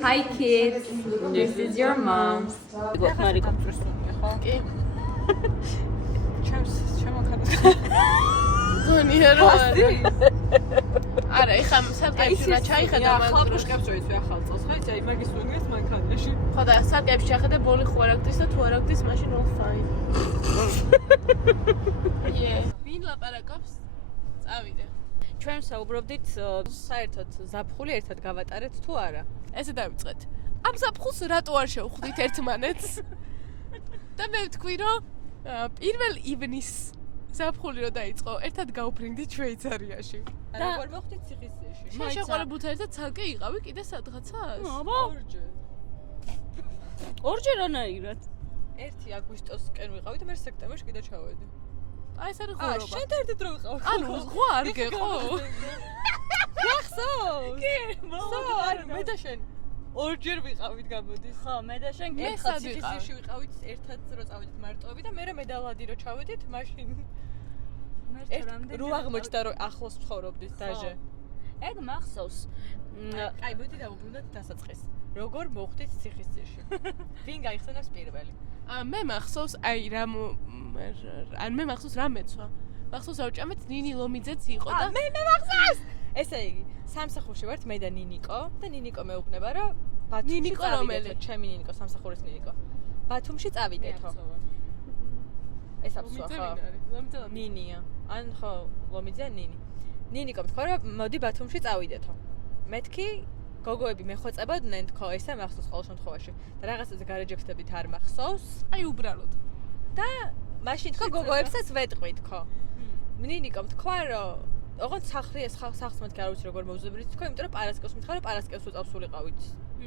Hi kids, this is your mom. მარიკა წვისუნია ხო? კი. ჩემო გონია რა არა, ეხლა სარკეებში რა ჩაიხედა მაგ ახალ პუშკებს როიცი ახალ წელს ხო იცი აი მაგის უნიეს მანქანაში ხო და სარკეებში ჩაიხედა ბოლი ხო არ აგდის და თუ არ აგდის მაშინ all fine. ვინ ლაპარაკობს? წავიდე. ჩვენ საუბრობდით საერთოდ ზაფხული ერთად გავატარეთ თუ არა? ესე დავიწყეთ. ამ ზაფხულს რატო არ შევხვდით ერთმანეთს? და მე ვთქვი რომ პირველ ივნის ზაფხული რო დაიწყო, ერთად გავფრინდით შვეიცარიაში. და როგორ მოხდით ციხისძირში? შენ შეყვარებულთა ერთად ცალკე იყავი კიდე სადღაცას? აბა ორჯერ რანაირად? 1 აგვისტოსკენ ვიყავით და მე სექტემბერში კიდე ჩავედი. აი ეს არის ღორობა. შენ ერთად რო ვიყავ. ანუ ხო არ გეყო? გახსოვს? კი, არა, მე და შენ ორჯერ ვიყავით გამოდის. ხო, მე და შენ ერთად ციხისძირში ვიყავით ერთად რო წავედით მარტოვი და მე მედალადი რო ჩავედით, მაშინ რო აღმოჩნდა რომ ახლოს ცხოვრობდით დაჟე. ეგ მახსოვს. აი, მოდი დავუბრუნდეთ დასაწყისს. როგორ მოხდით ციხისძირში? ვინ გაიხსენებს პირველი? მე მახსოვს, აი მე მახსოვს რა მეცვა. მახსოვს ავჭამეთ ნინი ლომიძეც იყო და მე მახსოვს. ესე იგი, სამსახურში ვართ მე და ნინიკო და ნინიკო მეუბნება რომ ბათუმში წავიდეთ. ჩემი ნინიკო, სამსახურის ნინიკო. ბათუმში წავიდეთო. ეს აბსოლა ხო? ნინია. ან ხო, ლომიძე ნინი. ნინიკო თქვა რომ მოდი ბათუმში წავიდეთო. მეთქი გოგოები მეხოწებოდნენ თქო, ესე მახსოვს ყოველ შემთხვევაში. და რაღაცაზე გარეჯექცდებით არ მახსოვს. აი უბრალოდ. და მაშინ თქო გოგოებსაც ვეტყვი თქო. ნინიკომ თქვა რომ ოღონდ სახლი ეს სახლს მეთქი არ ვიცი როგორ მოვზებრით თქო, იმიტომ რომ პარასკევს მითხარ რომ პარასკევს უწავს სულიყავით.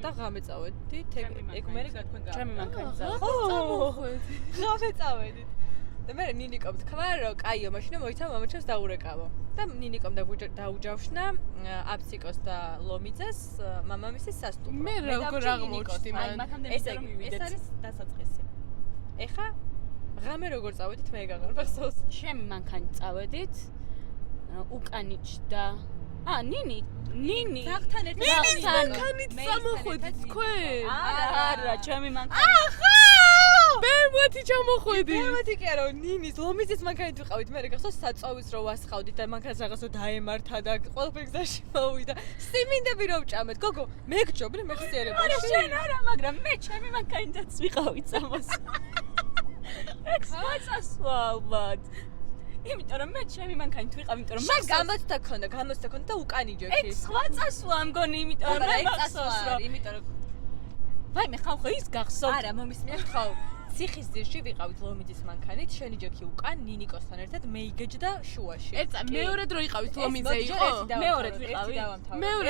და ღამე წავედით, ეგ მე გათქვენ გავა. ჩემი მანქანა ძაღლი. ღამე წავედით. და მე ნინიკომ თქვა რომ კაიო, მაშინ მოიცა მამაჩემს დაურეკავო. და ნინიკომ დაუჯავშნა აფსიკოს და ლომიძეს მამამისის სასტუმრო. მე როგორ აღმოჩნდი მან. ეს არის დასაწყისი. ეხა ღამე როგორ წავედით მე გაღარ მახსოვს. ჩემი მანქანით წავედით. უკანიჩდა. ნინი. სახლთან ერთად მანქანით წამოხვედით თქვენ? არა, ჩემი მანქანით. ახლა ბერმოთი ჩამოხვედი. ბერმოთი კი არა, ნინის ლომიძის მანქანით ვიყავით. მე გახსოვს საწოვის რო ვასხავდით და მანქანას რაღაცა დაემართა და ყველაფერი გზაში მოვიდა. სიმინდები რო ვჭამეთ. გოგო, მეგჯობრი მეხსიერებაში. არა, შენ არა, მაგრამ მე ჩემი მანქანითაც ვიყავით სამოს. ეგ სხვაცასვა ალბათ. იმიტომ რომ მე ჩემი მანქანით ვიყავ, იმიტომ რომ მას გამოცდა ქონდა და უკანი ჯექი. ეგ სხვაცასვა მგონი, იმიტომ რომ მე მახსოვს რომ იმიტომ რომ ვაი მე ხავ ხო ის გახსოვთ. არა, მომისმენთ ხო. ციხისძირში ვიყავით ლომიძის მანქანით, შენი ჯექი უკან ნინიკოსთან ერთად მე იგეჯდა შუაში. ერთა მეორედ რო იყავით ლომიძე იყო? მეორედ ვიყავი.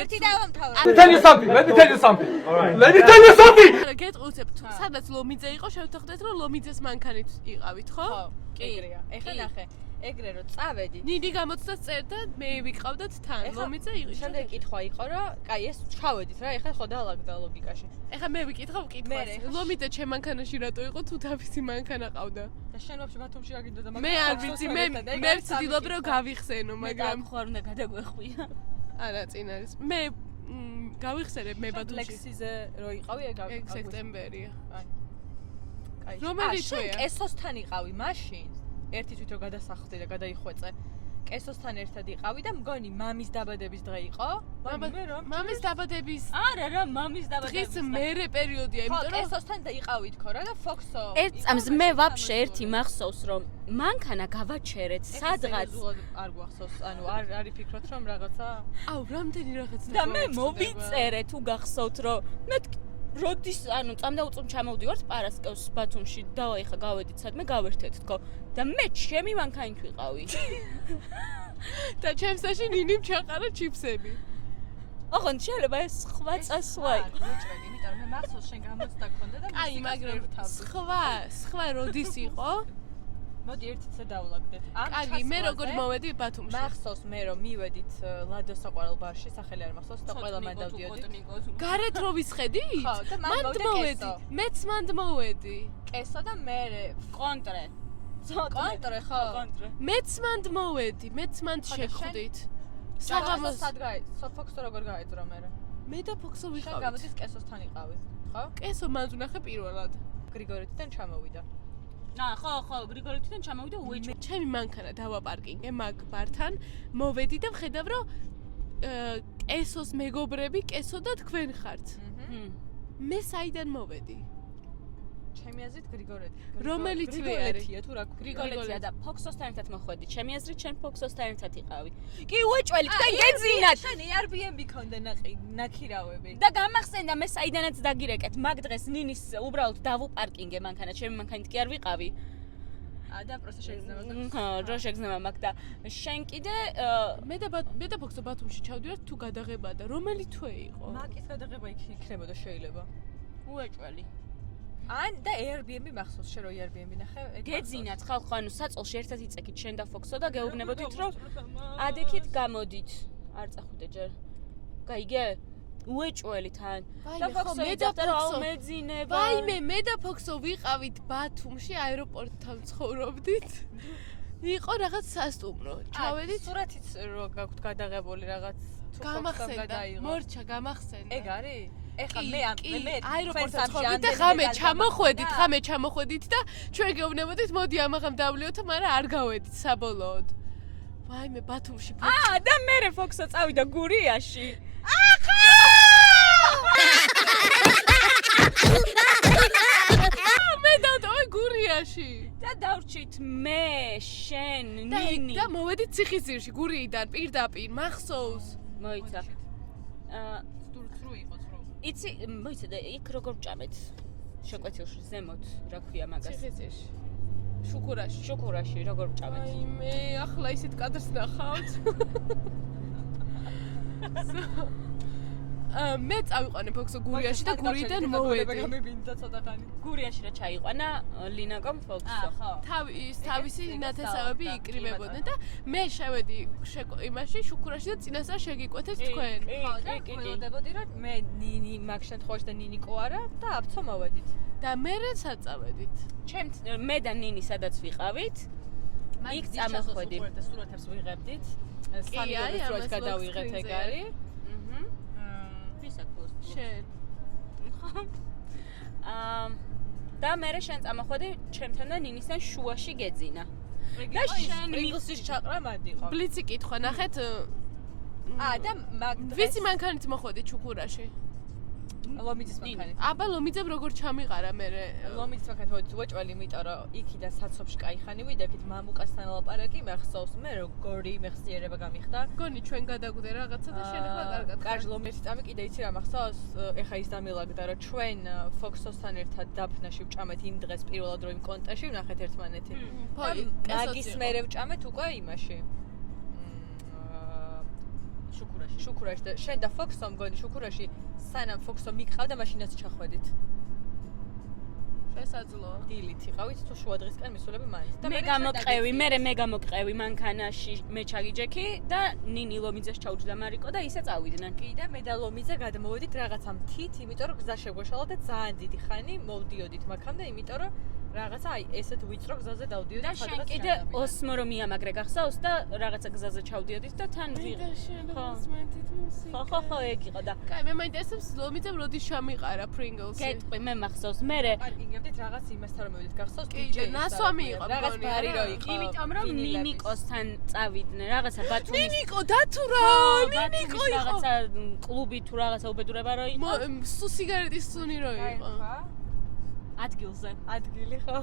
ერთი დავამთავრე. Let me tell you something. Let me tell you something. All right. Let me tell you something. არა, გეტყუცებთ, სადაც ლომიძე იყო, შევთანხმდეთ რომ ლომიძეს მანქანით იყავით, ხო? ხო, ეგრეა. ეხლა ნახე. ეგრე რო წავედით. ნინი გამოცდა წერდა, მე ვიყავდათ თან. ლომიძე იყო. შემდეგ კითხვა იყო, რომ კაი ეს ჩავედით რა, ეხლა ხო დაალაგდა ლოგიკაში. ეხლა მე ვიკითხავ კითხვას. ლომიძე ჩემ მანქანაში რატო იყო თუ თავისი მანქანა ყავდა? და შენ ვაფშე ბათუმში რა გინდოდა მე არ ვიცი, მე ვცდილობ რომ გავიხსენო, მაგრამ ხარ უნდა გადაგვეხვია. არა, წინ არის. მე გავიხსენებ მე ბათუმში. ლექსიზე რო იყავი ეგ სექტემბერია. კაი. რომელი თვეა? კესოსთან იყავი მაშინ. ერთი თვით რო გადასახლდი და გადაიხვეწე. კესოსთან ერთად იყავი და მგონი მამის დაბადების დღე იყო. მამის დაბადების არა რა, მამის დაბადების დღის მერე პერიოდია, იმიტომ რომ კესოსთან იყავით ხო რა და ფოქსო. ერთ წამს მე ვაფშე ერთი მახსოვს რომ მანქანა გავაჩერეთ სადღაც. არ გვახსოვს, ანუ არ იფიქროთ რომ რაღაცა. აუ, რამდენი რაღაც და მე მოვიწერე თუ გახსოვთ რომ მე როდის ანუ წამდაუწმ ჩამოვდივართ პარასკევს ბათუმში და ეხა გავედით სადმე გავერთეთ თქო და მე ჩემი მანქანით ვიყავი. და ჩემსაში ნინიმ ჩაყარა ჩიფსები. ოღონდ შეიძლება ეს სხვა წასვლა იყო. იმიტომ რომ მე მახსოვს შენ გამოცდა ქონდა და აი, მაგრამ სხვა როდის იყო? მოდი ერთიცე დავლაგდეთ. კარგი, მე როგორ მოვედი ბათუმში? მახსოვს მე რომ მივედით ლადო საყვარელ ბარში, სახელი არ მახსოვს და ყველა მან დავდიოდი. გარეთ რო ვისხედით? ხო, და მან მოვედი. მეც მანდ მოვედი. კესო და მე კონტრე. კონტრე ხო? მეც მანდ მოვედი, მეც მანდ შეგხვდით. საღამოს სად გაიწო? ფოქსო როგორ გაიწრო მე? მე და ფოქსო შენ ვიყავით. გამოდის კესოსთან იყავი, ხო? კესო მან ვნახე პირველად. გრიგორეთიდან ჩამოვიდა. ხო, გრიგორეთიდან ჩამოვიდა უეჭველი. ჩემი მანქანა დავაპარკინგე მაგ ბართან, მოვედი და ვხედავ რომ კესოს მეგობრები კესო და თქვენ ხართ. მე საიდან მოვედი? ჩემი აზრით გრიგორეთი. რომელიცვე არის? გრიგოლეთია თუ რა გრიგოლეთია და ფოქსოსთან ერთად მოხვედი. ჩემი აზრით, შენ ფოქსოსთან ერთად იყავი. კი, უეჭველი, თქვენ გეძინათ. შენ Airbnb ქონდა ნაქირავები. და გამახსენდა მე საიდანაც დაგირეკეთ. მაგ დღეს ნინის უბრალოდ დავუპარკინგე მანქანა, ჩემი მანქანით კი არ ვიყავი. და პროსტა შეგრძნება. ხო, რო შეგრძნება მაგ და შენ კიდე მე და ფოქსო ბათუმში ჩავდივართ თუ გადაღება და რომელი თვე იყო? მაკის გადაღება იქნებოდა შეიძლება. უეჭველი. ან და Airbnb მახსოვს შენ რო Airbnb ნახე? გეძინათ ხალხო, ანუ საწოლში ერთად იწეკით შენ და ფოქსო და გეუბნებოდით რომ ადექით გამოდით. არ წახვიდე ჯერ. გაიგე? უეჭველი თან. და ფოქსო იძახდა რომ აუმეძინება. ვაიმე, მე და ფოქსო ვიყავით ბათუმში აეროპორტთან ცხოვრობდით. იყო რაღაც სასტუმრო. ჩავედით. სურათიც რო გაქვთ გადაღებული რაღაც თუ გამახსენდა. მორჩა გამახსენდა. ეგ არის? ეხა მე აეროპორტთან ცხოვრობდით და ღამე ჩამოხვედით და ჩვენ გეუბნებოდით მოდი ამაღამ დავლიოთ, მაგრამ არ გავედით საბოლოოდ. ვაიმე, ბათუმში. და მერე ფოქსო წავიდა გურიაში. მე დავტოვე გურიაში. და დავრჩით მე, შენ, ნინი. და მოვედით ციხისძირში გურიიდან პირდაპირ მახსოვს. მოიცა. სრუ იყო სრუ. იცი, მოიცა და იქ როგორ ვჭამეთ? შოკვეთილში ზემოთ, რა ქვია მაგას? ციხისძირში. შუქურაში როგორ ვჭამეთ? მე ახლა ისეთ კადრს ნახავთ. მე წავიყვანე ფოქსო გურიაში და გურიდან მოვედი. გამებინდა ცოტა ხანი. გურიაში რა ჩაიყვანა ლინაკომ ფოქსო. ხო. თავისი ნათესავები იკრიბებოდნენ და მე შევედი იმაში შუქურაში და წინასწარ შეგიკვეთეთ თქვენ. ხო, და ველოდებოდი რომ მე ნინი მაგ შემთხვევაში და ნინიკო არა და აბცო მოვედით. და მე საწავედით. მე და ნინი სადაც ვიყავით, იქ წამოხვედი. სურათებს ვიღებდით. სამი როც გადავიღეთ ეგ არის. შენ. და მე შენ წამოხვედი ჩემთან და ნინისთან შუაში გეძინა. და შენ პრინგლსის ჩაყრა მანდ იყო. ბლიცი კითხვა, ნახეთ. და მაგ ვიცი მანქანით მოხვედი ჩუქურაში. ლომიძის მანქანით. აბა ლომიძემ როგორ ჩამიყარა მე. ლომიძის მანქანით მოვედი უეჭველი, იმიტომ რომ იქიდან საცობში კაი ხანი ვიდექით მამუკასთან ლაპარაკი მახსოვს მე როგორი მეხსიერება გამიხდა. გონი ჩვენ გადაგვდე რაღაცა და შენ ახლა კარგად. კარგი ლომიძის წამი კიდე იცი რა მახსოვს? ეხა ის დამილაგდა რომ ჩვენ ფოქსოსთან ერთად დაფნაში ვჭამეთ იმ დღეს პირველად რომ იმ კონტაში ვნახეთ ერთმანეთი. მაგის მერე ვჭამეთ უკვე იმაში. შუქურაში და შენ და ფოქსო მგონი შუქურაში სანამ ფოქსო მიყავდა მაშინაც ჩახვედით. შესაძლოა. დილით იყავით თუ შუა დღისკენ მისულები მაინც. მე გამოყევი მანქანაში მე ჩაგიჯექი და ნინი ლომიძეს ჩაუჯდა მარიკო და ისე წავიდნენ. კი და მე და ლომიძე გადმოვედით რაღაცა მთით, იმიტომ რომ გზა შეგვეშალა და ძალიან დიდი ხანი მოვდიოდით მაგამდე, იმიტომ რომ რაღაცა აი ესეთ ვიწრო გზაზე დავდიოდით. და შენ კიდე ოსმო რომ მიამაგრე გახსოვს და რაღაცა გზაზე ჩავდიოდით და თან ხო ეგ იყო და კაი მე მაინტერესებს ლომიძემ როდის ჩამიყარა პრინგლსი. გეტყვი მე მახსოვს მე პარკინგებდით რაღაც იმასთან რომ მოვედით გახსოვს DJ ნასვამი იყო რაღაც ბარი რო იყო. იმიტომ რომ ნინიკოსთან წავიდნენ რაღაცა ბათუმის ნინიკო და თუ რა ნინიკო იყო რაღაცა კლუბი თუ რაღაცა უბედურება რო იყო სუ სიგარეტის სუნი რო იყო ადგილზე ადგილი ხო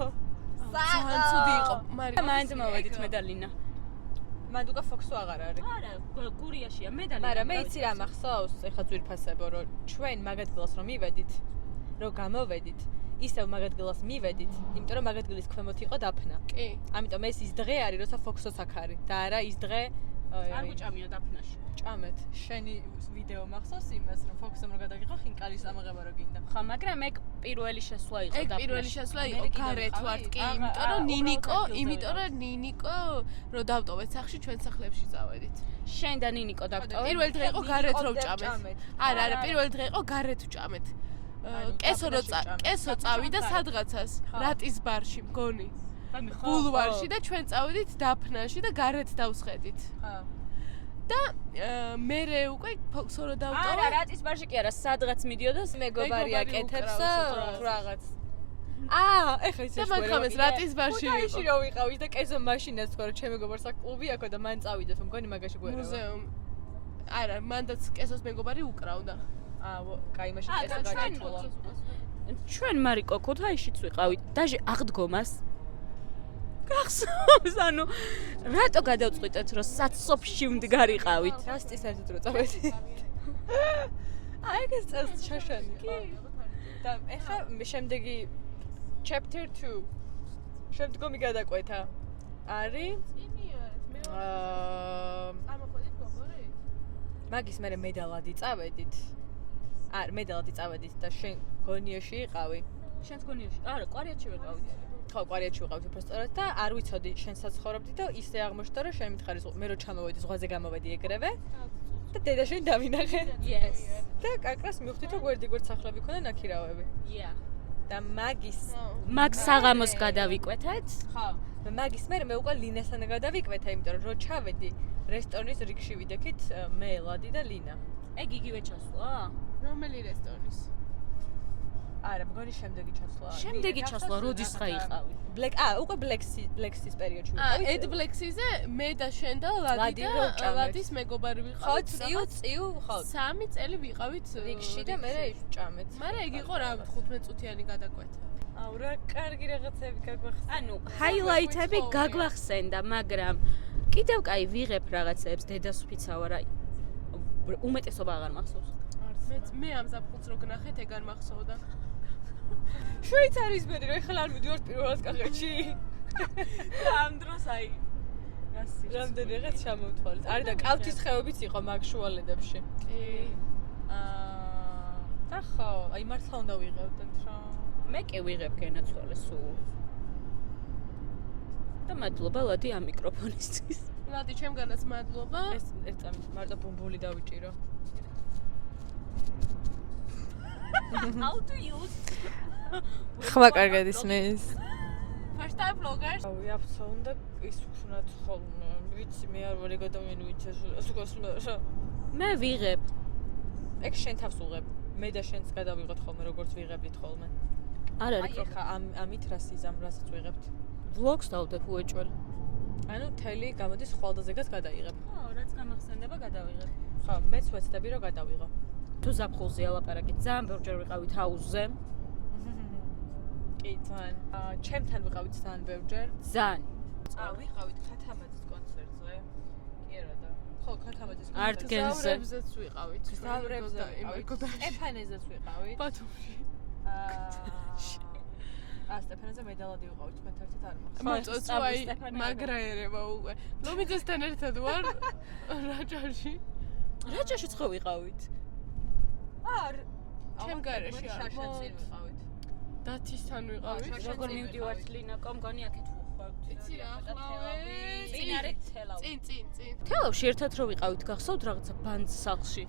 ძალიან ცუდი იყო მაინც მოვედით მე და ლინა მანდ უკვე ფოქსო აღარ არის არა გურიაშია მე და ლინა მაგრამ მე იცი რა მახსოვს ეხა ძვირფასებო რომ ჩვენ მაგ ადგილას რომ მივედით რომ გამოვედით ისევ მაგ ადგილას მივედით იმიტომ რომ მაგ ადგილის ქვემოთ იყო დაფნა კი ამიტომ ეს ის დღე არის როცა ფოქსოც აქ არის და არა ის დღე არ გუჭამია დაფნაში ჭამეთ შენი ვიდეო მახსოვს იმას რომ ფოქსომ რო გადაგიღო ხინკალის ამაღება რო გინდა ხო მაგრამ ეგ პირველი შესვლა იყო დაფნაში ეგ პირველი შესვლა იყო გარეთ ვართ კი იმიტომ რომ ნინიკო რო დავტოვეთ სახში ჩვენ სახლებში წავედით შენ და ნინიკო დავტოვეთ პირველი დღე იყო გარეთ რო ვჭამეთ არა პირველი დღე იყო გარეთ ვჭამეთ კესო წავიდა სადღაცას რატის ბარში მგონი ბულვარში და ჩვენ წავედით დაფნაში და გარეთ დავსხედით. და მე უკვე ფოქსო რო დავტოვე. არა, რატის ბარში კი არა, სადღაც მიდიოდა მეგობარი აკეთებს და რაღაც. ეხლა ისე და მანქანას რატის ბარში ვიყო. ქუთაისში რო ვიყავით და კერძო მაშინას თქვა რომ ჩემ მეგობარს აქ კლუბი აქ და მან წავიდეთ, მგონი მაგაში გვერდება. მუზეუმი. არა, მანდაც კესოს მეგობარი უკრავდა. კაი, მაშინ კესო გაჭირთულა. ჩვენ მარიკო ქუთაისშიც ვიყავით, დაჟე აღდგომას. გახსოვს, ანუ რატო გადავწყვიტეთ, რომ საცოფში ვდგარიყავით? რასტის ერთად რო წავედი. ეგ ეს წელს შაშანი იყო. და ეხლა შემდეგი chapter 2 შემდგომი გადაკვეთა არის მაგის მე მედალადი წავედით. მედალადი წავედით და შენ გონიაში იყავი. შენს გონიაში? არა, კვარიათში ვიყავით. ხო, კვარიათში ვიყავით უბრალოდ და არ ვიცოდი შენ საცხოვრობდი და ისე აღმოჩნდა რომ შენ მითხარი მე რო ჩამოვედი ზღვაზე გამოვედი ეგრევე და დედა შენ დავინახე. Yes. და კაკრას მივხვდით რომ გვერდ ცახლები ქონდა ნაქირავები. Yeah. და მაგის მაგ საღამოს გადავიკვეთეთ? ხო. და მაგის მე უკვე ლინასთან გადავიკვეთა, იმიტომ რომ რო ჩავედი რესტორნის რიგში ვიდექით მე, ლადი და ლინა. ეგ იგივე ჩასვლა? რომელი რესტორნის? არა, მგონი შემდეგი ჩასვლა. შემდეგი ჩასვლა როდის ხაიყავი? უკვე ბლექსის პერიოდში ვიყავით. ედ ბლექსიზე მე და შენ და ლადი და ლადის მეგობარი ვიყავით. ხო, წიუ, ხო. 3 წელი ვიყავით რიგში და მე ვჭამეთ. მაგრამ ეგ იყო რა 15 წუთიანი გადაკვეთა. აუ რა კარგი რაღაცები გაგვახსენდა. ანუ ჰაილაითები გაგვახსენდა, მაგრამ კიდევ კაი ვიღებ რაღაცებს, დედას ვფიცავ რა. უმეტესობა აღარ მახსოვს. მე ამ ზაფხულს რო გნახეთ ეგ არ მახსოვდა. შვეიცარიის მერი რომ ეხლა არ მიდივართ პირველად კახეთში. და ამ დროს აი რამდენი რაღაც ჩამოვთვალეთ. არის და კალთის ხეობიც იყო მაგ შუალედებში. კი. და ხო, აი მართლა უნდა ვიღებდეთ რა. მე კი ვიღებ გენაცვალე სულ. და მადლობა ლადი ამ მიკროფონისთვის. ლადი ჩემგანაც მადლობა. ეს ერთამით მარტო ბუმბული დავიჭირო. How to use? ხმა კარგად ისმის. First time vloggers. აუ, აფსო უნდა ის ვქნათ ხოლმე. ვიცი, მე არ ვარ ეგ ადამიანი ვინც ეს გასულა რა. მე ვიღებ. ეგ შენ თავს უღებ. მე და შენც გადავიღოთ ხოლმე როგორც ვიღებდით ხოლმე. არ არის აი ხა ამით რა სიზამ რასაც ვიღებთ. ვლოგს დავდებ უეჭველი. ანუ თელი გამოდის ხვალდაზეგაც გადაიღებ. ხო, რაც გამახსენდება გადავიღებ. ხო, მეც ვეცდები რომ გადავიღო. თუ ზაფხულზე ალაპარაკით, ძალიან ბევრჯერ ვიყავით ჰაუსზე. კი, ძალიან. ჩემთან ვიყავით ძალიან ბევრჯერ. ძალიან. ვიყავით ქათამაძის კონცერტზე. კი არა და. ხო, ქათამაძის კონცერტზე. არტგენზე. ზავრებზეც ვიყავით. ზავრებზე ვიყავით. სტეფანეზეც ვიყავით. ბათუმში. სტეფანეზე მედალადი ვიყავით თქვენთან ერთად არ მახსოვს. მოწოც აი მაგრაერება უკვე. ლომიძესთან ერთად ვარ რაჭაში. რაჭაშიც ხო ვიყავით? არ. ჩემ გარეშე არ შაშან წინ ვიყავით. დათისთან ვიყავით. როგორ მივდივართ ლინაკო, მგონი აქეთ ვუხვევთ. იცი რა, ახლავე. წინ არის თელავი. წინ. თელავში ერთად რო ვიყავით, გახსოვთ რაღაცა ბანძ სახლში.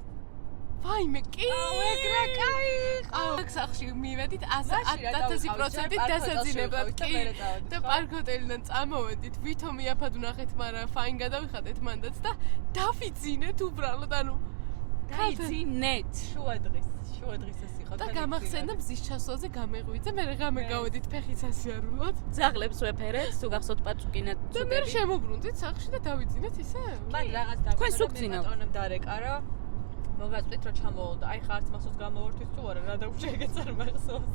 ვაიმე, კი. ეგ რა კაი. აუ, სახლში მივედით 1000% დასაძინებლად, კი. და პარკოტელიდან წამოვედით, ვითომ იაფად ვნახეთ, მაგრამ ფაინ გადავიხადეთ მანდაც და დავიძინეთ უბრალოდ, ანუ გაიძინეთ. შუა დღის ეს იყო. და გამახსენდა მზის ჩასვლაზე გამეღვიძე, მე რამე გავედით ფეხის ასიარულოდ. ძაღლებს ვეფერეთ, თუ გახსოვთ პაწუკინა და მე წუთები. შემოbrunდით სახლში და დავიძინეთ ისე. მაგ რაღაც თქვენს უგძინავთ. ბატონემ დარეკარა. მოგაწვით რომ ჩამოვოლ და აი ხა არც მახსოვს გამოვართვით თუ არა, რა დაგვჭა ეგეც არ მახსოვს.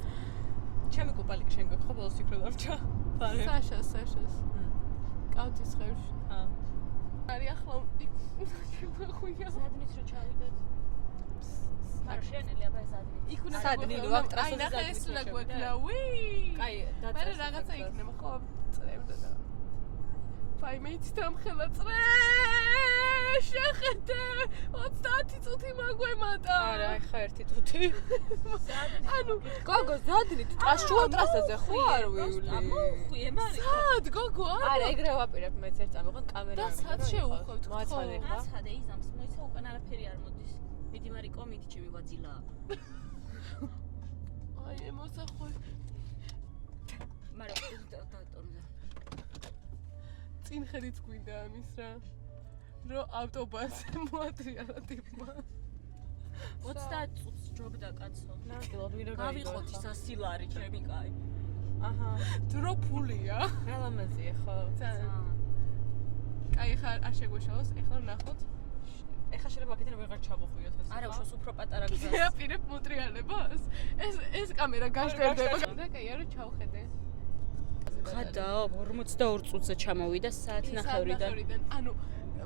ჩემი კუპალი შენ გქო ბოლოს იქ რო დამჭა. ბარე. საშას. კავთის ხევში. არის ახლა ხუია. სადნით რო ჩავიდეთ. არშენელი აბა სადნით. იქ უნდა სადნით ვარ ტრასაზე ნახე ეს უნდა გვექნა. ვი! კაი, მე რაღაცა იქნება ხო წრევდა და ფაიმეით დამხელა წრე შეხედე 30 წუთი მაგვემატა. არა, აი ხა 1 წუთი. ანუ გოგო, ზადნით შუა ტრასაზე ხო არ ვიული. ამოუხვიე მარიკო. სად გოგო? არა, ეგრე ვაპირებ მეც ერთ წამოვიყან კამერა. და სად შევუხვევთ? მოაცადე ხა. აცადე იზამს, მოიცა უკან არაფერი არ მოდის. მიდი მარიკო, მიდი ჩემი ვაძილა. აი ემოსახო. მაგრამ დატონდა. წინ ხედიც გვინდა ამის რა. რომ ავტობანზე მოატრიალა ტიპმა. 30 წუთს ჯობდა კაცო. ნამდვილად ვინ რა გავიყოთ ის ასილარი ჩემი კაი. აჰა. დრო ფულია. რა ლამაზია ხო? კაი ხარ არ შეგვეშალოს, ეხლა ნახოთ. ეხლა შეიძლება აქედან ვეღარ ჩამოხვიოთ ასე. არა, უშოს უფრო პატარა გზას. აპირებ მოტრიალებას. ეს კამერა გაშტერდება. და კაი არა ჩავხედე. ხადაო 42 წუთზე ჩამოვიდა საათი ნახევრიდან. ანუ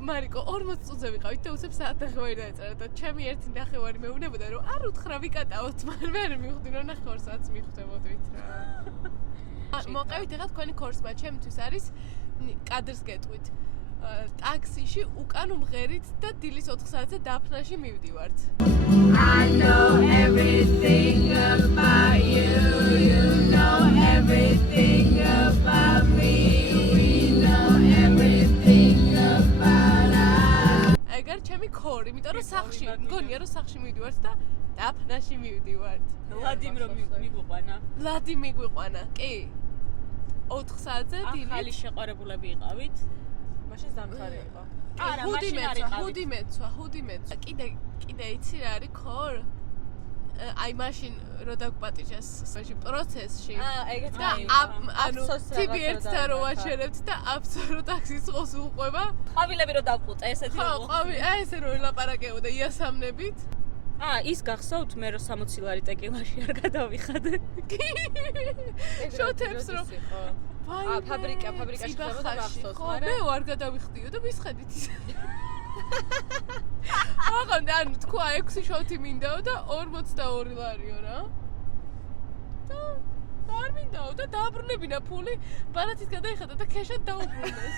მარიკო 40 წუთზე ვიყავით და უცებ საათი ნახევარი დაეწერა და ჩემი ერთი ნახევარი მეუბნებოდა რომ არ უთხრა ვიკატავთ, მაგრამ მე არ მივხვდი რომ ნახევარ საათს მიხვდებოდით რა. მოყევით ეხლა თქვენი კორსმა ჩემთვის არის კადრს გეტყვით. ტაქსიში უკან უმღერით და დილის 4 საათზე დაფნაში მივდივართ. I know everything about you. You know everything about me. We know everything about us. ეგარ ჩემი ქორი, იმიტომ რომ სახში, მგონია რომ სახში მივდივართ და დაფნაში მივდივართ. ლადიმ რომ მიგვიყვანა. ლადი მიგვიყვანა. კი. 4 საათზე დილით. ახალი შეყარებულები იყავით. მაშინ ზამთარი იყო. არა, ჰუდი მაშინ არ მეცვა, იყავით. ჰუდი მეცვა. კიდე იცი რა არის ქორ? აი მაშინ რო დაგპატიჟეს მაშინ პროცესში. ეგეც და ანუ TV ერთთან რო ვაჩერებთ და აბსოლუტ ტაქსის ყოს უყვება. ყვავილები რო დავყუტე ესეთი ხო, ყვავი, აი ესე რო ელაპარაკებოდა იასამნებით. ის გახსოვთ მე რომ 60 ლარი ტეკილაში არ გადავიხადე. შოთებს რომ ფაბრიკაში ხდებოდა მახსოვს, მაგრამ მე ვარ გადავიხდიო და ვისხედით ის. აღარ ანუ თქვა 6 შოთი მინდაო და 42 ლარიო რა. და არ მინდაო და დააბრუნებინა ფული, ბარათით გადაიხადა და ქეშად დაუბრუნეს.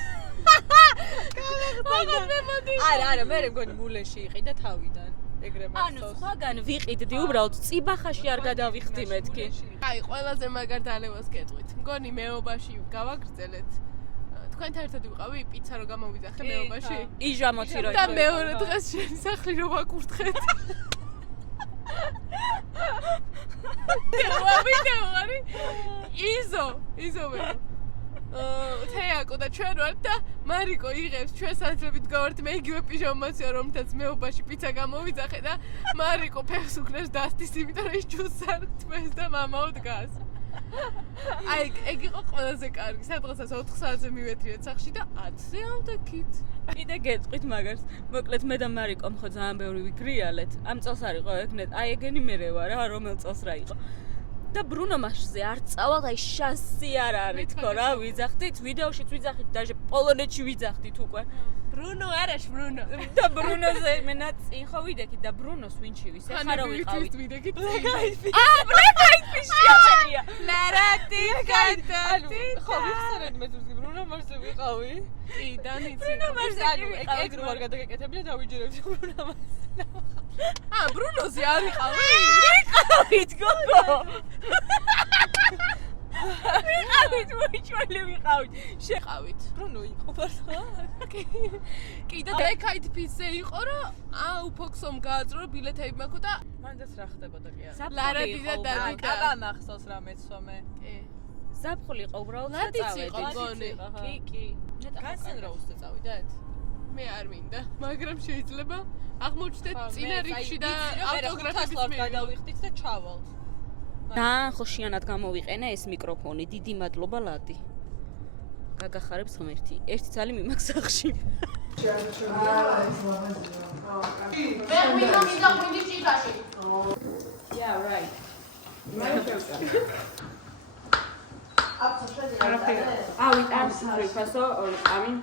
აღარ მე მოდი. არა, მე მგონი მულეში იყიდა თავიდან. ეგრე ანუ მახსოვს. სხვაგან ვიყიდდი უბრალოდ წიბახაში არ გადავიხდი მეთქი. აი, ყველაზე მაგარ დალევას გეტყვით. მგონი მეობაში გავაგრძელეთ. თქვენთან ერთად ვიყავი, პიცა რო გამოვიძახე მეობაში. იჟამოთი რო და მეორე დღეს შენი სახლი რო ვაკურთხეთ. ვიდეო არის იზო მე. თეაკო და ჩვენ ვართ და მარიკო იღებს ჩვენ საათებით გავართ მე იგივე პიჟამაცია რომთაც მეობაში პიცა გამოვიძახე და მარიკო ფეხს უქნებს დასდის იმიტომ რომ ის ჯუს არ გთმეს და მამაო დგას. აი ეგ იყო ყველაზე კარგი სადღაცას 4 საათზე მივეთრიეთ სახში და 10-ზე ავდექით. კიდე გეტყვით მაგას. მოკლედ მე და მარიკომ ხო ძალიან ბევრი ვიგრიალეთ. ამ წელს არ იყო ეგნეთ. აი ეგენი მერე ვარ რა რომელ წელს რა იყო. და ბრუნო მასზე არ წავალ აი შანსი არ არის თქო რა ვიძახდით ვიდეოშიც ვიძახით დაჟე პოლონეთში ვიძახდით უკვე ბრუნო არაშ ბრუნო და ბრუნოზე მენა წინ ხო ვიდექით და ბრუნოს ვინჩივის ეხლა რა ვიყავით ვიდექით ბლეკ-აით ფიშია ლარატი კანტატი ხო ვიხსენეთ მე ზუსტი ბრუნო მარზე ვიყავი. კი დანიცი ბრუნო მარზე ეგ რო არ გადაგეკეთებინა დავიჯერებთ ბრუნო მარზე. ბრუნოზე არ ვიყავი ვიყავით გოგო ვიყავით მოიჭველი ვიყავით შეყავით ბრუნო იყო მართლა კი და ბლეკ-აით ფისზე იყო რომ უფოქსომ გააწრო ბილეთები მაქვს და მანდაც რა ხდებოდა კი არა ლარატი და დადი და აბა მახსოვს რა მეცვამე კი ზაფხული იყო უბრალოდ ლადიც იყო გონი კი გასცენ რა უსტე წავიდეთ მე არ მინდა მაგრამ შეიძლება აღმოჩნდეთ წინა რიგში და ავტოგრაფების გადავიხდით და ჩავალთ. ძალიან ხოშიანად გამოვიყენე ეს მიკროფონი. დიდი მადლობა ლადი. გაგახარებს ღმერთი. ერთი ძალი მიმაქვს სახში. Yeah, right. With arms free, paso or I mean.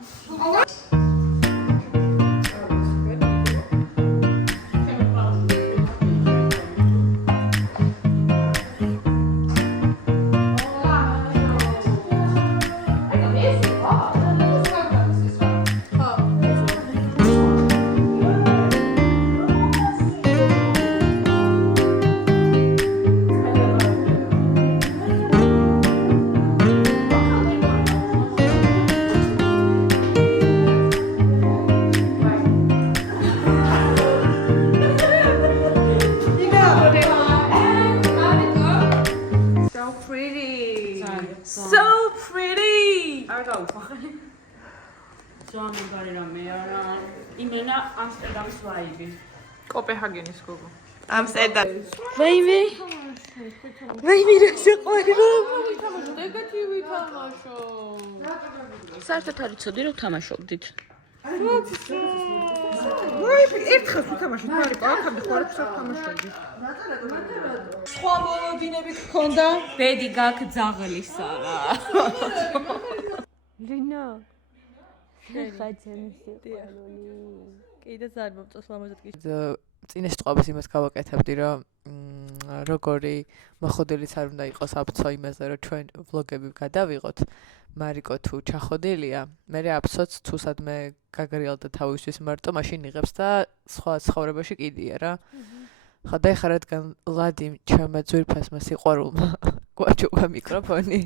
ძალიან მაგარი რამე არა. იმენა ამსტერდამის ვაიბი. კოპენჰაგენის გოგო. ამსტერდამ. ვეიმე. ვეიმე რა შეყვარება. ეგეთი ვითამაშო. საერთოდ არ იცოდი რომ თამაშობდით. ერთხელ ვითამაშეთ, მარიკო, აქამდე ხوارებს არ თამაშობდი. სხვა მოლოდინები გქონდა? ბედი გაგძაღლისა რა. ლინა. ხაჯემი სიყვარული. კიდე ძალიან მომწონს ლამაზად კი. წინა სიტყვების იმას გავაკეთებდი, რომ როგორი მოხდელიც არ უნდა იყოს აბცო იმაზე, რომ ჩვენ ვლოგები გადავიღოთ. მარიკო თუ ჩახოდილია, მე აბცოც თუ სადმე გაგრიალდა თავისთვის მარტო, მაშინ იღებს და სხვა ცხოვრებაში კიდია რა. ხა და ეხლა რადგან ლადიმ ჩემმა ძვირფასმა სიყვარულმა გვაჩუქა მიკროფონი.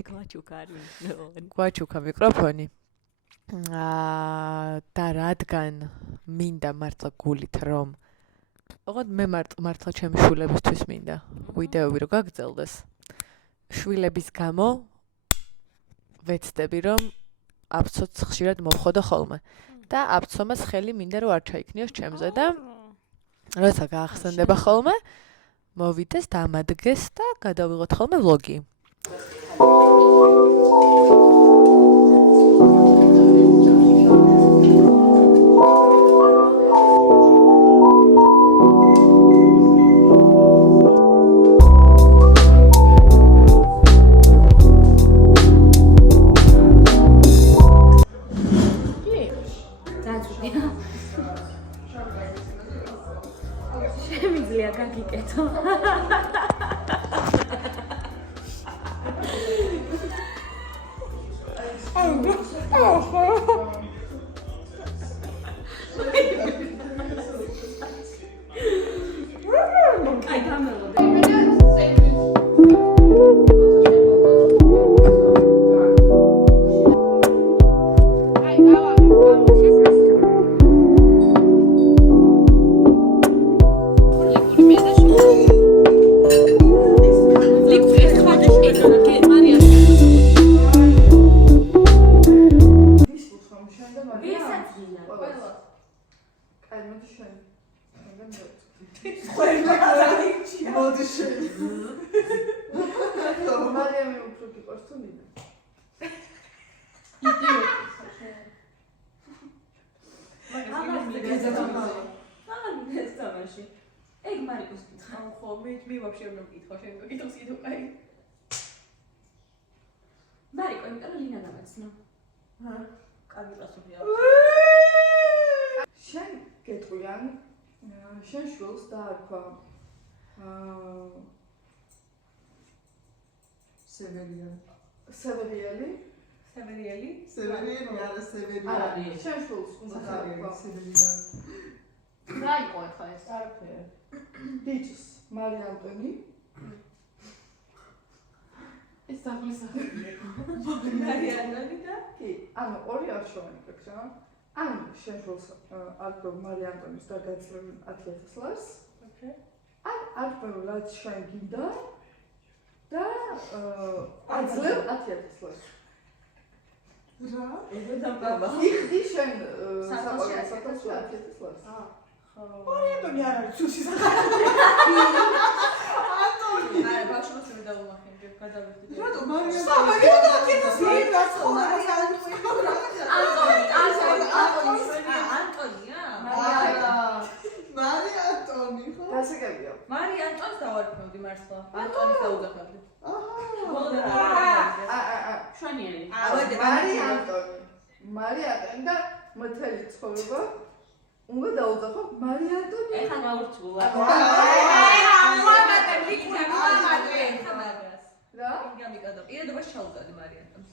გვაჩუქა მიკროფონი. და რადგან მინდა მართლა გულით რომ ოღონდ მე მართლა ჩემი შვილებისთვის მინდა ვიდეოები რო გაგრძელდეს შვილების გამო ვეცდები რომ აბცოც ხშირად მოვხოდო ხოლმე და აბცომას ხელი მინდა რომ არ ჩაიქნიოს ჩემზე და როცა გაახსენდება ხოლმე მოვიდეს დამადგეს და გადავიღოთ ხოლმე ვლოგი შემიძლია გაგიკეთო. აი გამელოდე. ეგ მარიკოს კითხა. ხო, მე ვაფშე არ მეკითხა, შენ მეკითხავს კიდევ აი. მარიკო, იმიტომ რომ ლინა დამეცნო. კარგი პასუხია. შენ გეტყვიან შენ შვილს დაარქვა სევერიელი არა სევერიელი არა შენ შვილს უნდა დაარქვა რა იყო ახლა ეს? არაფერი დიჭს მარია ანტონი ეს საფლისახელია მარია ანტონი და კი ანუ ორი არჩევანი გაქვს რა ან შენ შვილს არქვა მარია ანტონის და გაწევ 10,000 ლარს ოკეი ან არქვა რაც შენ გინდა და აძლევ 10,000 ლარს რა ეგრე დამყარდა იხდი შენ საყოველთაოდ 10,000 ლარს მარია ანტონი არ არის სუსის ანტონი არა ბავშვებს მე დავუმახენ ჯერ გადავიხდი რატო მარია ანტონი ანტონია მარია ანტონი ხო გასაგებია მარია ანტონს დავარქმევდი მართლა ანტონის დაუძახავდი შვენიერი. მარია ანტონი და მთელი ცხოვრება უნდა დაუძახო მარია ანტონი ეხლა გაურჩულა. რა გამიკადო პირადობას ჩაუწადი მარია ანტონს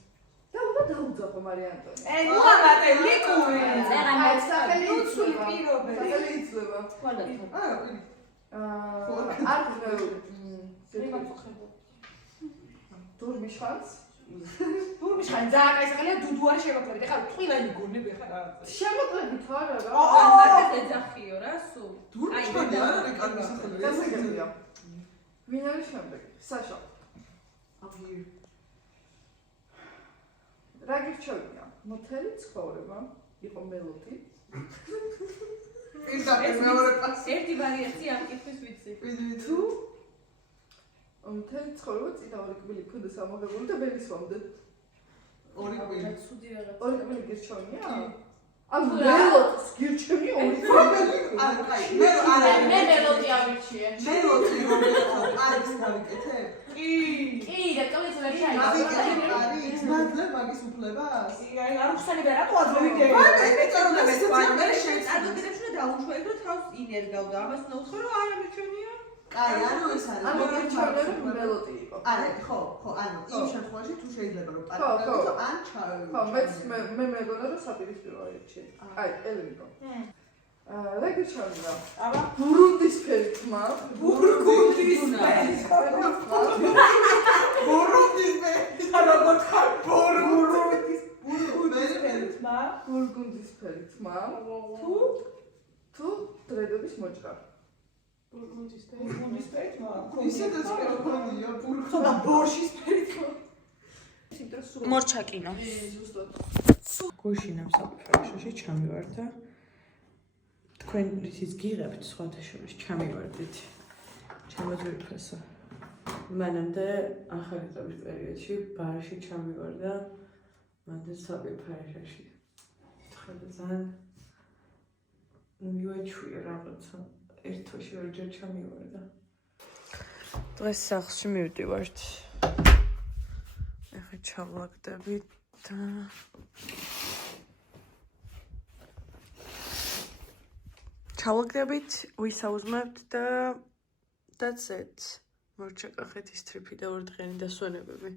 და უნდა დაუძახო მარია ანტონი წერა აი სახელი იცლება არ დურმიშხანს შემოკლებით არა რა მაგას ეძახიო რა სულ დურჩხანი არ არის კარგი სახელი გასაგებია ვინ არის შემდეგ საშა რა გირჩევია მთელი ცხოვრება იყო მელოდი. პირდაპირ მეორე პასი. ერთი ვარიაცია ამ კითხვის ვიცი. თუ მთელი ცხოვრება წინა ორი კბილი ქონდეს ამოღებული და ვერ ისვამდე. ორი კვირი. ორი კბილი გირჩევნია? ან მელოდს გირჩევნია ორი კბილი? არა, კაი. მე არა. მე მელოდი ავირჩიე. მელოდი რომ არის დავიკეთე? კი, და კოლეჯ ვერ დავიკეთე არის. მადლე მაგის უფლებას? არ უხსენებია რატო აძლევიდე? ადვოკატებში და დაუშვები რომ თავს ინერგავდა. ამას უნდა უთხრა რომ არ ამიჩვენია. კაი, ანუ ეს არის. ანუ გირჩევნია რომ მელოდი იყო. არა, ხო, ანუ იმ შემთხვევაში თუ შეიძლება რომ პარტნიორი ან ჩავევი. ხო, მე მეგონა რომ საპირისპირო აირჩიე. აი, ელენიკო. რა გირჩევნია? აბა, ბურუნდის ფერი თმა. ბურგუნდის მე. ბურგუნდის მე. როგორ ხარ ბურგუნდის მე. ბურგუნდის ფერი თმა. თუ დრედების მოჭრა. ბურგუნდის ფერი თმა. ისედაც მეკონია ბურგუნდის. და ბორშის ფერი თმა. მორჩა კინო. ზუსტად. გუშინამ საფრთხეში ჩამივარდა და თქვენ ისიც გიღებთ სხვათა შორის ჩამივარდით ჩემოძვირფასო მანამდე ახალი წლების პერიოდში ბარში ჩამივარდა მანდ საფრთხეში ხედა ძალიან მიუჩვია რაღაცა ერთ თვეში ორჯერ ჩამივარდა დღეს სახლში მივდივართ ახლა ჩავაგდებით და ჩავაგდებით, ვისაუზმებთ და that's it. მორჩა კახეთის ტრიფი და ორდღიანი დასვენებები.